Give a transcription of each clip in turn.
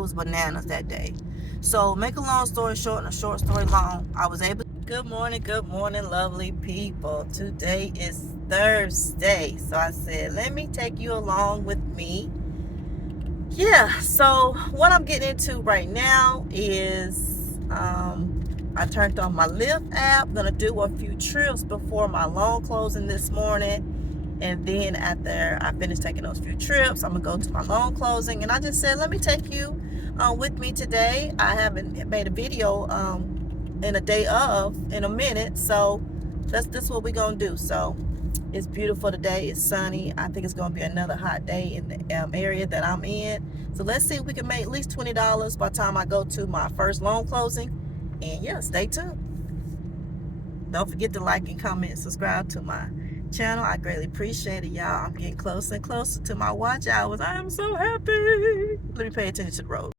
was bananas that day. So make a long story short and a short story long, I was able. Good morning, lovely people. Today is Thursday, so I said let me take you along with me. Yeah, so what I'm getting into right now is I turned on my Lyft app. Gonna do a few trips before my loan closing this morning, and then after I finish taking those few trips, I'm gonna go to my loan closing. And I just said let me take you with me today. I haven't made a video in a day in a minute, so that's what we're gonna do. So it's beautiful today. It's sunny. I think it's going to be another hot day in the area that I'm in. So let's see if we can make at least $20 by the time I go to my first loan closing. And yeah, stay tuned. Don't forget to like and comment and subscribe to my channel. I greatly appreciate it, y'all. I'm getting closer and closer to my watch hours. I am so happy. Let me pay attention to the road.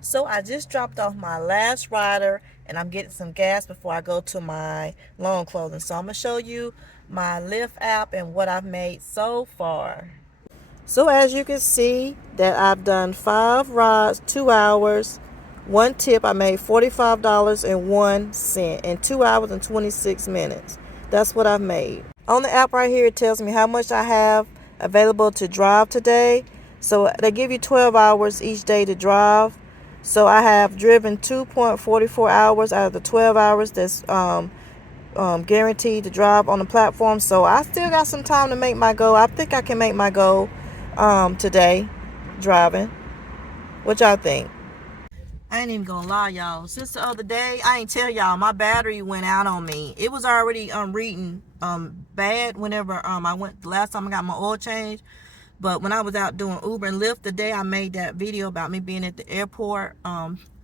So I just dropped off my last rider, and I'm getting some gas before I go to my loan closing. So I'm going to show you my Lyft app and what I've made so far. So as you can see that I've done 5 rides, 2 hours, 1 tip. I made $45.01 in 2 hours and 26 minutes. That's what I've made. On the app right here, it tells me how much I have available to drive today. So they give you 12 hours each day to drive. So I have driven 2.44 hours out of the 12 hours that's guaranteed to drive on the platform. So I still got some time to make my goal. I think I can make my goal today driving. What y'all think? I ain't even gonna lie, y'all. Since the other day, I ain't tell y'all, my battery went out on me. It was already reading bad whenever I went the last time I got my oil change. But when I was out doing Uber and Lyft, the day I made that video about me being at the airport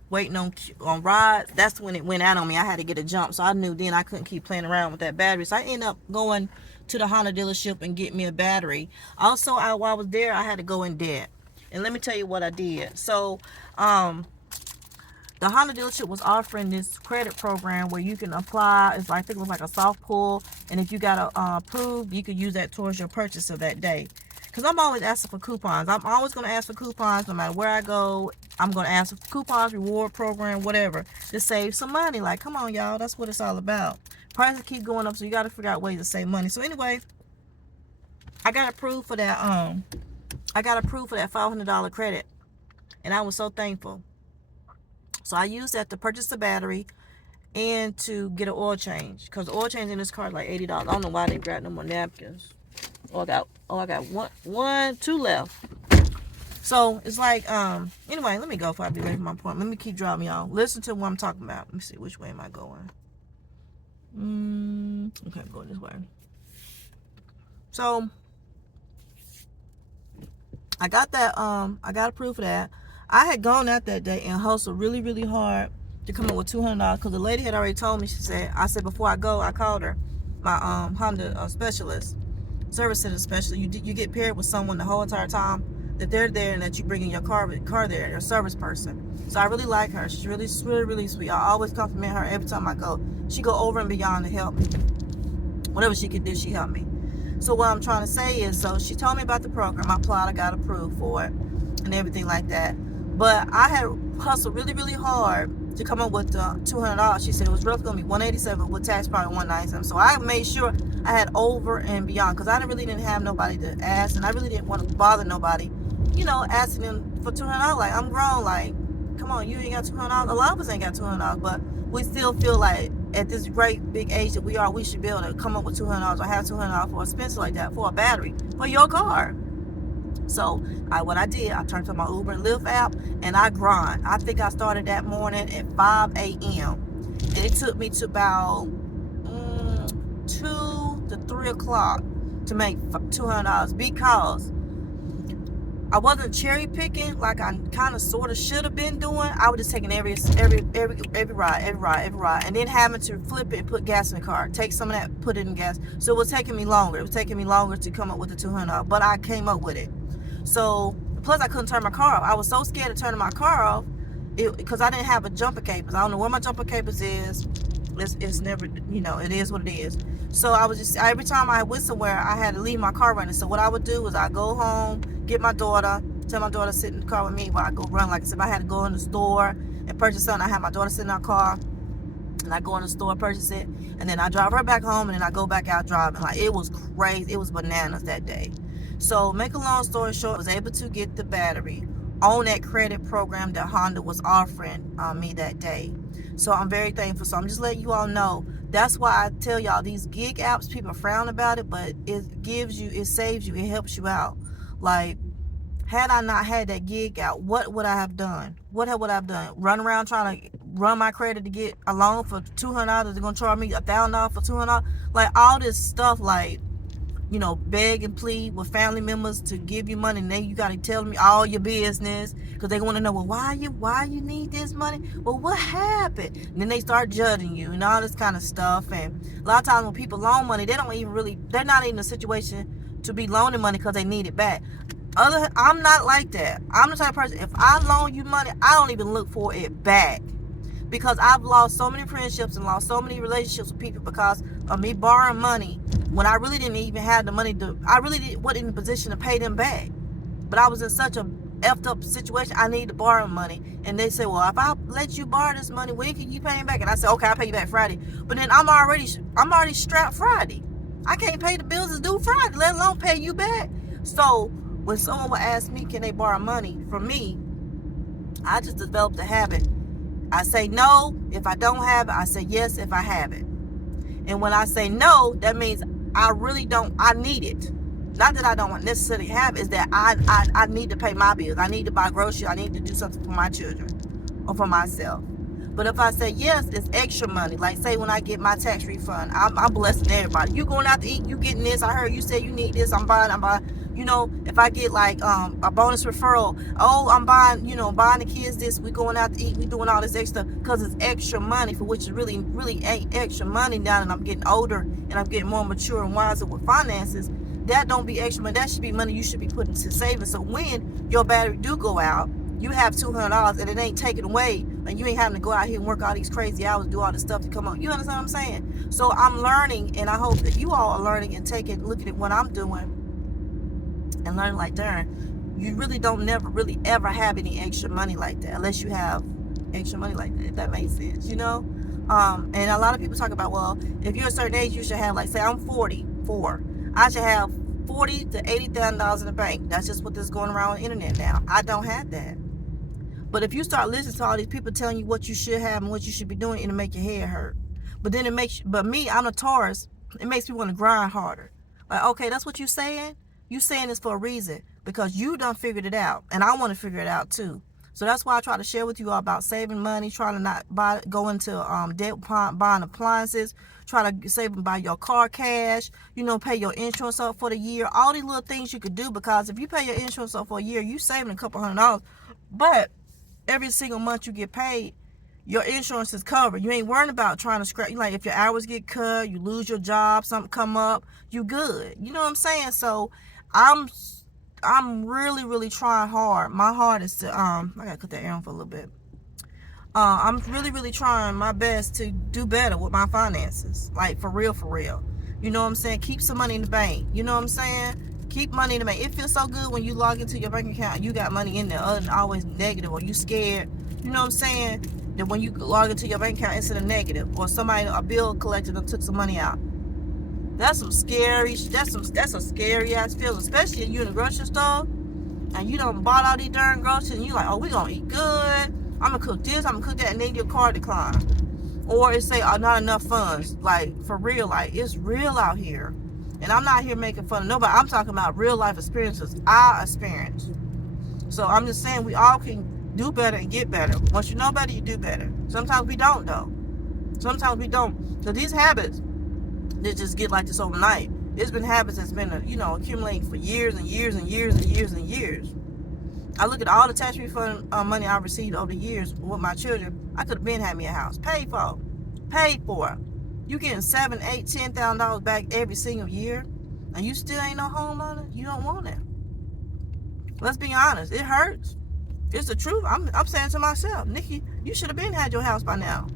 waiting on rides, that's when it went out on me. I had to get a jump, so I knew then I couldn't keep playing around with that battery. So I ended up going to the Honda dealership and get me a battery. Also, while I was there, I had to go in debt. And let me tell you what I did. So the Honda dealership was offering this credit program where you can apply. It's like, I think it was like a soft pull, and if you got approved, you could use that towards your purchase of that day. Because I'm always asking for coupons. I'm always going to ask for coupons no matter where I go. I'm going to ask for coupons, reward program, whatever, to save some money. Like, come on, y'all. That's what it's all about. Prices keep going up, so you got to figure out ways to save money. So anyway, I got approved for that. I got approved for that $500 credit, and I was so thankful. So I used that to purchase the battery and to get an oil change. Because the oil change in this car is like $80. I don't know why they grabbed no more napkins. I got two left. So it's like, anyway, let me go before I be late for my point. Let me keep driving, y'all. Listen to what I'm talking about. Let me see, which way am I going? Okay, I'm going this way. So I got that, I got approved for that. I had gone out that day and hustled really, really hard to come up with $200 because the lady had already told me. I said before I go, I called her, my Honda specialist, service center specialist. You get paired with someone the whole entire time that they're there and that you bring in your car there, your service person. So I really like her. She's really, really, really sweet. I always compliment her every time I go. She go over and beyond to help me. Whatever she could do, she helped me. So what I'm trying to say is, so she told me about the program. I applied, I got approved for it, and everything like that. But I had hustled really, really hard to come up with the $200. She said it was roughly going to be $187 with tax, probably $197. So I made sure I had over and beyond because I really didn't have nobody to ask, and I really didn't want to bother nobody, asking them for $200. Like, I'm grown. Like, come on, you ain't got $200. A lot of us ain't got $200, but we still feel like at this great big age that we are, we should be able to come up with $200 or have $200 for a expense like that for a battery for your car. So what I did, I turned to my Uber and Lyft app and I grind. I think I started that morning at 5 a.m. and it took me to about 2 to 3 o'clock to make $200 because I wasn't cherry picking like I kind of sort of should have been doing. I was just taking every ride, and then having to flip it and put gas in the car. Take some of that, put it in gas. So it was taking me longer. It was taking me longer to come up with the $200, but I came up with it. So plus I couldn't turn my car off. I was so scared of turning my car off because I didn't have a jumper cables. I don't know where my jumper cables is. It's never, it is what it is. So I was just, every time I went somewhere, I had to leave my car running. So what I would do is I go home, get my daughter, Tell my daughter to sit in the car with me while I go run. Like I said, if I had to go in the store and purchase something, I have my daughter sit in our car, and I go in the store, purchase it, and then I drive her back home, and then I go back out driving. Like, it was crazy. It was bananas that day. So, make a long story short, I was able to get the battery on that credit program that Honda was offering me that day. So, I'm very thankful. So, I'm just letting you all know. That's why I tell y'all, these gig apps, people frown about it, but it gives you, it saves you, it helps you out. Like, had I not had that gig out, what would I have done? What would I have done? Run around trying to run my credit to get a loan for $200? They're gonna charge me $1,000 for $200? Like, all this stuff, like, you know, beg and plead with family members to give you money, and then you gotta tell me all your business because they want to know, well, why you need this money? Well, what happened? And then they start judging you and all this kind of stuff. And a lot of times when people loan money, they're not even in a situation to be loaning money because they need it back. I'm not like that. I'm the type of person, if I loan you money, I don't even look for it back. Because I've lost so many friendships and lost so many relationships with people because of me borrowing money when I really didn't even have the money wasn't in a position to pay them back. But I was in such a effed up situation, I need to borrow money. And they say, well, if I let you borrow this money, when can you pay me back? And I said, okay, I'll pay you back Friday. But then I'm already strapped Friday. I can't pay the bills that's due Friday, let alone pay you back. So when someone would ask me, can they borrow money from me, I just developed a habit. I say no if I don't have it. I say yes if I have it. And when I say no, that means I need it. Not that I don't necessarily have it, is that I need to pay my bills. I need to buy groceries. I need to do something for my children or for myself. But if I say yes, it's extra money. Like, say when I get my tax refund, I'm blessing everybody. You going out to eat, you getting this. I heard you say you need this. I'm buying. You know, if I get like a bonus referral, oh, I'm buying the kids this. We going out to eat. We doing all this extra because it's extra money, for which is really ain't extra money now that I'm getting older and I'm getting more mature and wiser with finances. That don't be extra money. That should be money you should be putting to savings. So when your battery do go out, you have $200 and it ain't taken away, and you ain't having to go out here and work all these crazy hours, do all this stuff to come up. You understand what I'm saying? So I'm learning, and I hope that you all are learning and looking at what I'm doing and learning like, darn, you really don't never really ever have any extra money like that unless you have extra money like that, if that makes sense, you know? And a lot of people talk about, well, if you're a certain age, you should have, like, say I'm 44, I should have $40,000 to $80,000 in the bank. That's just what is going around on the internet now. I don't have that. But if you start listening to all these people telling you what you should have and what you should be doing, it'll make your head hurt. But me, I'm a Taurus. It makes me want to grind harder. Like, okay, that's what you're saying? You saying this for a reason because you done figured it out, and I want to figure it out too. So that's why I try to share with you all about saving money, trying to not go into debt, buying appliances, try to save and buy your car cash, pay your insurance up for the year. All these little things you could do, because if you pay your insurance up for a year, you saving a couple $100. But every single month you get paid, your insurance is covered. You ain't worrying about trying to scrap. Like, if your hours get cut, you lose your job, something come up, you good. You know what I'm saying? So I'm really, really trying hard. My heart is to I gotta cut that air on for a little bit. I'm really, really trying my best to do better with my finances. Like, for real, for real. You know what I'm saying? Keep some money in the bank. You know what I'm saying? Keep money in the bank. It feels so good when you log into your bank account and you got money in there, other than always negative, or you scared. You know what I'm saying? That when you log into your bank account, it's in a negative, or a bill collector that took some money out. That's some scary. That's a scary ass feeling, especially if you in the grocery store and you done bought all these darn groceries and you like, oh, we gonna eat good. I'm gonna cook this. I'm gonna cook that, and then your card decline, or it say, oh, not enough funds. Like, for real, like, it's real out here, and I'm not here making fun of nobody. I'm talking about real life experiences I experienced. So I'm just saying, we all can do better and get better. Once you know better, you do better. Sometimes we don't, though. Sometimes we don't. So these habits, they just get like this overnight. It's been habits that's been, accumulating for years and years and years and years and years. I look at all the tax refund money I received over the years with my children. I could have been had me a house paid for. You getting $7,000, $8,000, $10,000 back every single year, and you still ain't no homeowner. You don't want it. Let's be honest. It hurts. It's the truth. I'm saying to myself, Nikki, you should have been had your house by now.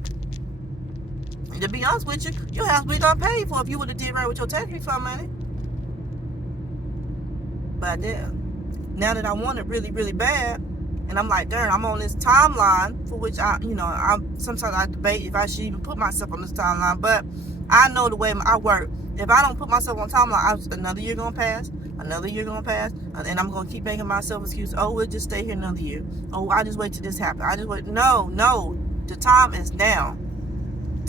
And to be honest with you, your house would have paid for if you would have did right with your tax refund money. But I did. now that I want it really, really bad, and I'm like, darn, I'm on this timeline for which sometimes I debate if I should even put myself on this timeline, but I know the way I work. If I don't put myself on timeline, another year gonna pass, another year gonna pass, and I'm gonna keep making myself excuse. Oh, we'll just stay here another year. Oh, I just wait till this happens. I just wait. No, the time is now,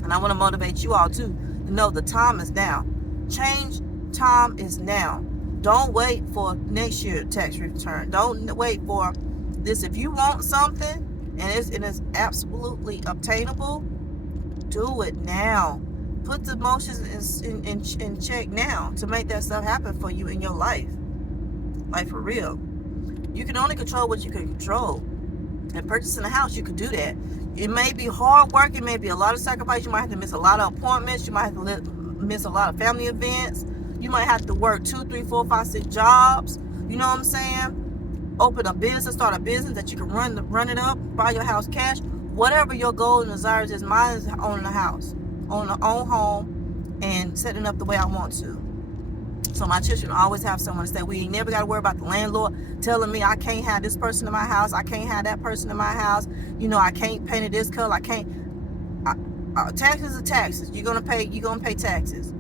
and I want to motivate you all too. No, the time is now. Change time is now. Don't wait for next year tax return. Don't wait for this. If you want something and it's absolutely obtainable, do it now. Put the emotions in check now to make that stuff happen for you in your life. Like, for real. You can only control what you can control. And purchasing a house, you can do that. It may be hard work. It may be a lot of sacrifice. You might have to miss a lot of appointments. You might have to miss a lot of family events. You might have to work 2, 3, 4, 5, 6 jobs. You know what I'm saying? Open a business, start a business that you can run it up, buy your house cash. Whatever your goal and desires is, mine is owning a house, owning a own home, and setting up the way I want to. So my children always have someone to stay. We ain't never got to worry about the landlord telling me I can't have this person in my house. I can't have that person in my house. I can't paint it this color. I can't. Taxes are taxes. You're gonna pay taxes.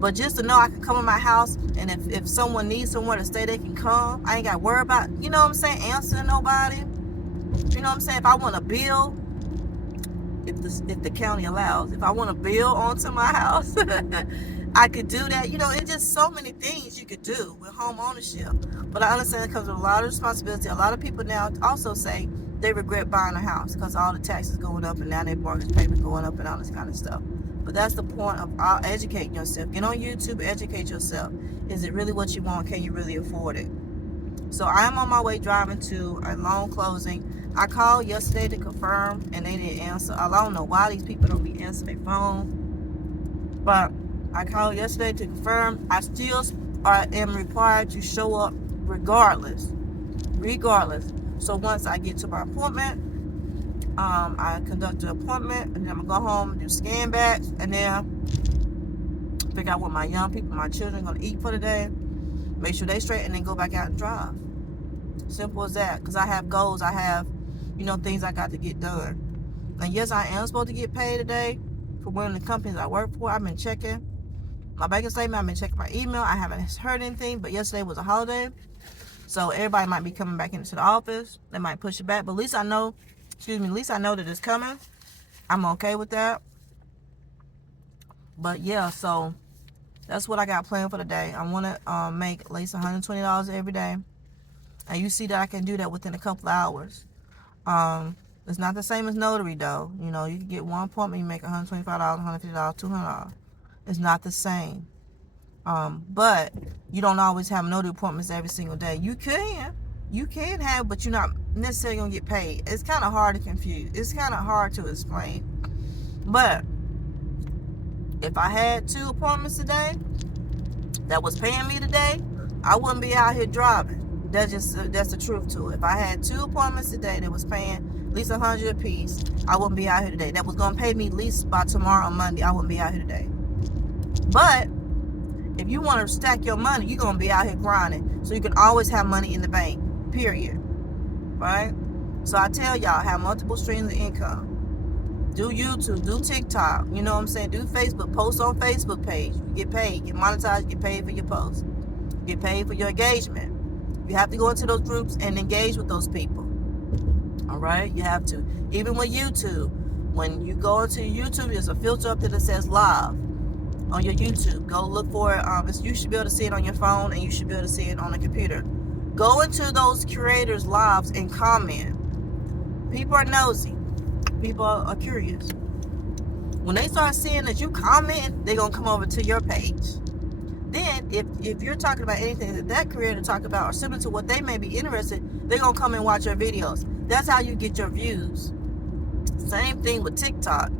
But just to know I can come in my house, and if someone needs somewhere to stay, they can come. I ain't got to worry about, answering nobody. You know what I'm saying? If I want a bill, if the county allows, if I want a bill onto my house, I could do that. It's just so many things you could do with home ownership. But I understand it comes with a lot of responsibility. A lot of people now also say they regret buying a house because all the taxes going up and now their mortgage payment going up and all this kind of stuff. But that's the point of educating yourself. Get on YouTube, educate yourself. Is it really what you want? Can you really afford it? So I'm on my way driving to a loan closing. I called yesterday to confirm, and they didn't answer. I don't know why these people don't be answering their phone. But I called yesterday to confirm. I still am required to show up regardless. So once I get to my appointment, I conduct an appointment, and then I'm gonna go home and do scan backs, and then figure out what my young people, my children, are gonna eat for the day, make sure they straight, and then go back out and drive. Simple as that. Because I have goals. I have, things I got to get done. And yes, I am supposed to get paid today for one of the companies I work for. I've been checking my banking statement. I've been checking my email. I haven't heard anything, but yesterday was a holiday, so everybody might be coming back into the office. They might push it back, but at least I know that it's coming. I'm okay with that. But yeah, so that's what I got planned for the day. I want to make at least $120 every day. And you see that I can do that within a couple of hours. It's not the same as notary, though. You can get one appointment, you make $125, $150, $200. It's not the same. But you don't always have notary appointments every single day. You can have, but you're not necessarily going to get paid. It's kind of hard to confuse. It's kind of hard to explain. But if I had 2 appointments a day that was paying me today, I wouldn't be out here driving. That's the truth to it. If I had 2 appointments a day that was paying at least $100 a piece, I wouldn't be out here today. That was going to pay me at least by tomorrow or Monday. I wouldn't be out here today. But if you want to stack your money, you're going to be out here grinding. So you can always have money in the bank, period. Right? So I tell y'all, have multiple streams of income. Do YouTube, do TikTok, you know what I'm saying? Do Facebook, post on Facebook page. You get paid, get monetized, get paid for your posts. Get paid for your engagement. You have to go into those groups and engage with those people. All right? You have to. Even with YouTube, when you go into YouTube, there's a filter up there that says live on your YouTube. Go look for it. You should be able to see it on your phone, and you should be able to see it on a computer. Go into those creators' lives and comment. People are nosy. People are curious. When they start seeing that you comment, they're going to come over to your page. Then, if you're talking about anything that creator talk about or similar to what they may be interested, they're going to come and watch your videos. That's how you get your views. Same thing with TikTok.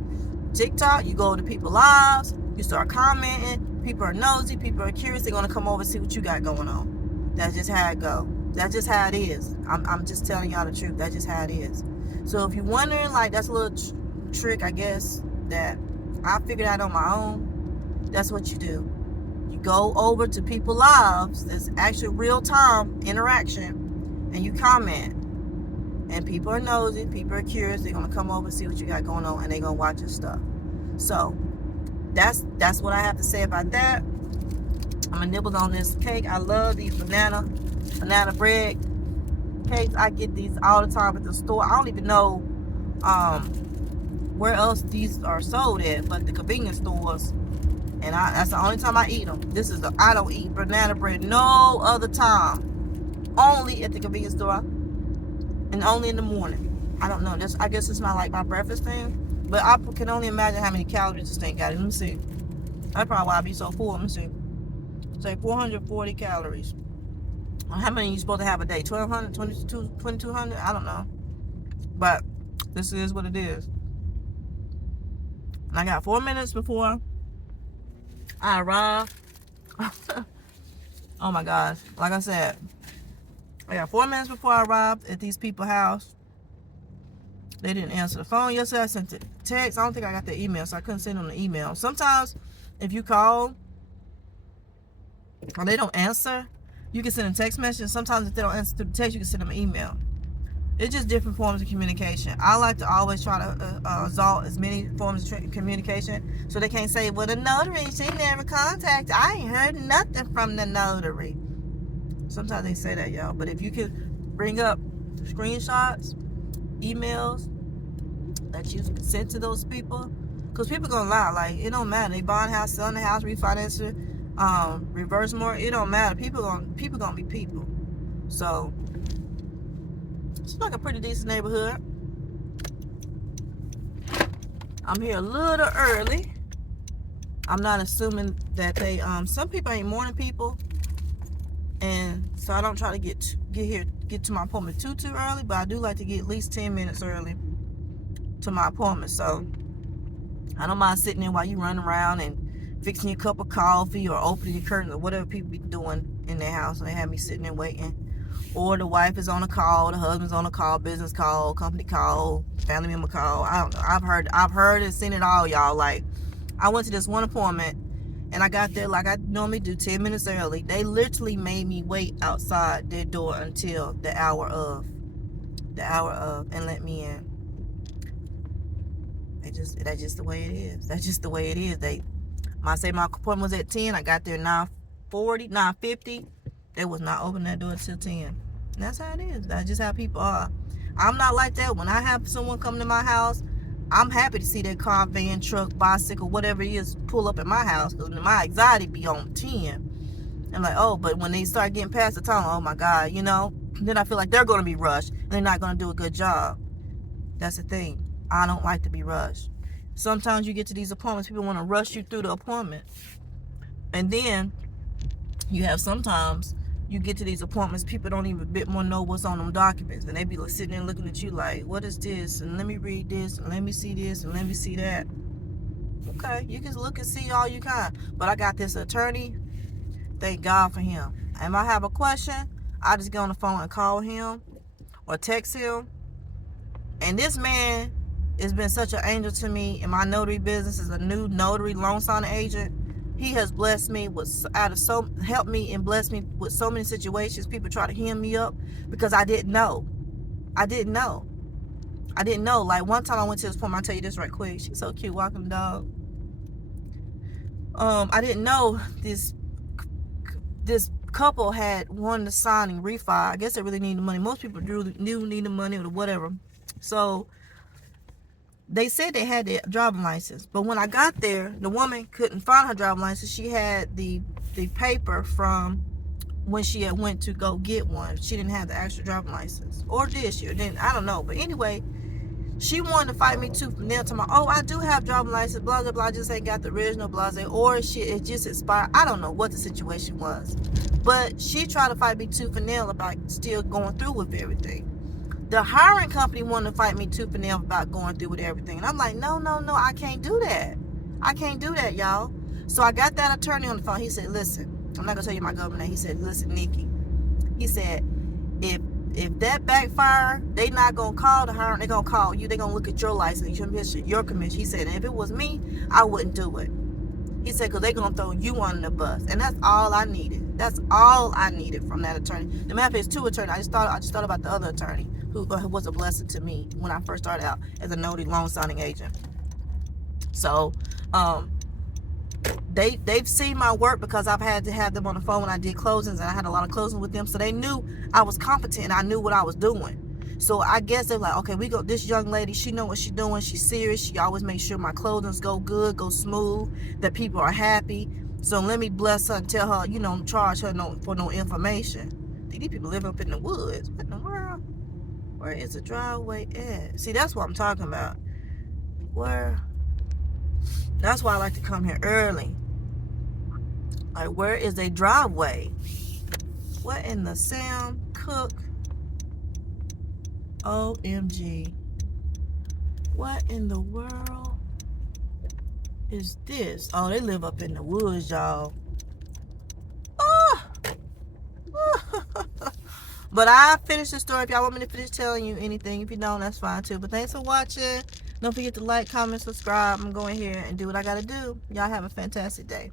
TikTok, you go to people's lives, you start commenting, people are nosy, people are curious, they're going to come over and see what you got going on. That's just how it goes. That's just how it is. I'm just telling y'all the truth. That's just how it is. So if you're wondering, that's a little trick, I guess, that I figured out on my own, that's what you do. You go over to people's lives, there's actually real-time interaction, and you comment. And people are nosy, people are curious. They're gonna come over and see what you got going on, and they're gonna watch your stuff. So that's what I have to say about that. I'm gonna nibble on this cake. I love these banana bread cakes. I get these all the time at the store. I don't even know where else these are sold at, but the convenience stores. And that's the only time I eat them. I don't eat banana bread no other time. Only at the convenience store, and only in the morning. I don't know. I guess it's not like my breakfast thing. But I can only imagine how many calories this thing got. Let me see. That's probably why I be so full. Let me see. Say 440 calories. How many are you supposed to have a day? 1,200, 2,200? I don't know. But this is what it is. And I got 4 minutes before I arrive. Oh my gosh. Like I said, I got 4 minutes before I arrived at these people's house. They didn't answer the phone yesterday. I sent the text. I don't think I got the email, so I couldn't send them the email. Sometimes, if you call or they don't answer, you can send a text message. Sometimes, if they don't answer through the text, you can send them an email. It's just different forms of communication. I like to always try to exalt as many forms of communication, so they can't say, well, the notary, she never contacted. I ain't heard nothing from the notary. Sometimes they say that, y'all. But if you could bring up screenshots, emails that you sent to those people, because people gonna lie. Like, it don't matter. They buying a house, selling the house, refinancing, reverse mortgage. It don't matter. People gonna be people. So it's like a pretty decent neighborhood. I'm here a little early. I'm not assuming that they some people ain't morning people, and so I don't try to get to my appointment too early, but I do like to get at least 10 minutes early to my appointment. So I don't mind sitting there while you run around and fixing your cup of coffee or opening your curtains or whatever people be doing in their house. And they have me sitting there waiting. Or the wife is on a call, the husband's on a call, business call, company call, family member call. I don't know. I've heard and seen it all, y'all. Like, I went to this one appointment and I got there like I normally do, 10 minutes early. They literally made me wait outside their door until the hour of and let me in. That's just the way it is. That's just the way it is. I say my appointment was at 10. I got there 9:40, 9:50. They was not opening that door until 10. And that's how it is. That's just how people are. I'm not like that. When I have someone come to my house, I'm happy to see their car, van, truck, bicycle, whatever it is, pull up at my house, because my anxiety be on 10. I'm like, oh, but when they start getting past the time, oh my God, then I feel like they're going to be rushed and they're not going to do a good job. That's the thing. I don't like to be rushed. Sometimes you get to these appointments, people want to rush you through the appointment. And then you have sometimes you get to these appointments, people don't even a bit more know what's on them documents. And they be like sitting there looking at you like, what is this? And let me read this, and let me see this, and let me see that. Okay, you can look and see all you can. But I got this attorney. Thank God for him. And if I have a question, I just get on the phone and call him or text him. And this man has been such an angel to me in my notary business as a new notary loan signing agent. He has blessed me helped me and blessed me with so many situations. People try to hem me up because I didn't know. Like, one time I went to this appointment. I'll tell you this right quick. She's so cute, walking the dog. I didn't know this couple had won the signing refi. I guess they really need the money. Most people do need the money or whatever. So they said they had their driving license, but when I got there, the woman couldn't find her driving license. She had the paper from when she had went to go get one. She didn't have the actual driving license, or did she? Or didn't? I don't know. But anyway, she wanted to fight me tooth and nail to my, oh, I do have driving license, blah blah blah. I just ain't got the original, blah blah. Or it just expired. I don't know what the situation was, but she tried to fight me tooth and nail about still going through with everything. The hiring company wanted to fight me tooth and nail about going through with everything. And I'm like, no, I can't do that. I can't do that, y'all. So I got that attorney on the phone. He said, listen, I'm not going to tell you my government name. He said, listen, Nikki. He said, if that backfire, they not going to call the hiring. They're going to call you. They're going to look at your license, your commission. He said, if it was me, I wouldn't do it. He said, because they're going to throw you under the bus. And that's all I needed. That's all I needed from that attorney. The matter is two attorneys. I just thought about the other attorney who was a blessing to me when I first started out as a notary loan signing agent. So, they've seen my work because I've had to have them on the phone when I did closings, and I had a lot of closings with them, so they knew I was competent and I knew what I was doing. So I guess they're like, okay, this young lady, she know what she's doing, she's serious, she always makes sure my closings go good, go smooth, that people are happy. So let me bless her and tell her, charge her for no information. These people live up in the woods. What in the world? Where is the driveway at? See, that's what I'm talking about. That's why I like to come here early. Like, where is a driveway? What in the Sam Cook? OMG. What in the world is this? Oh, they live up in the woods, y'all. Oh. But I finished the story. If y'all want me to finish telling you anything, if you don't, that's fine too. But thanks for watching. Don't forget to like, comment, subscribe. I'm going here and do what I gotta do. Y'all have a fantastic day.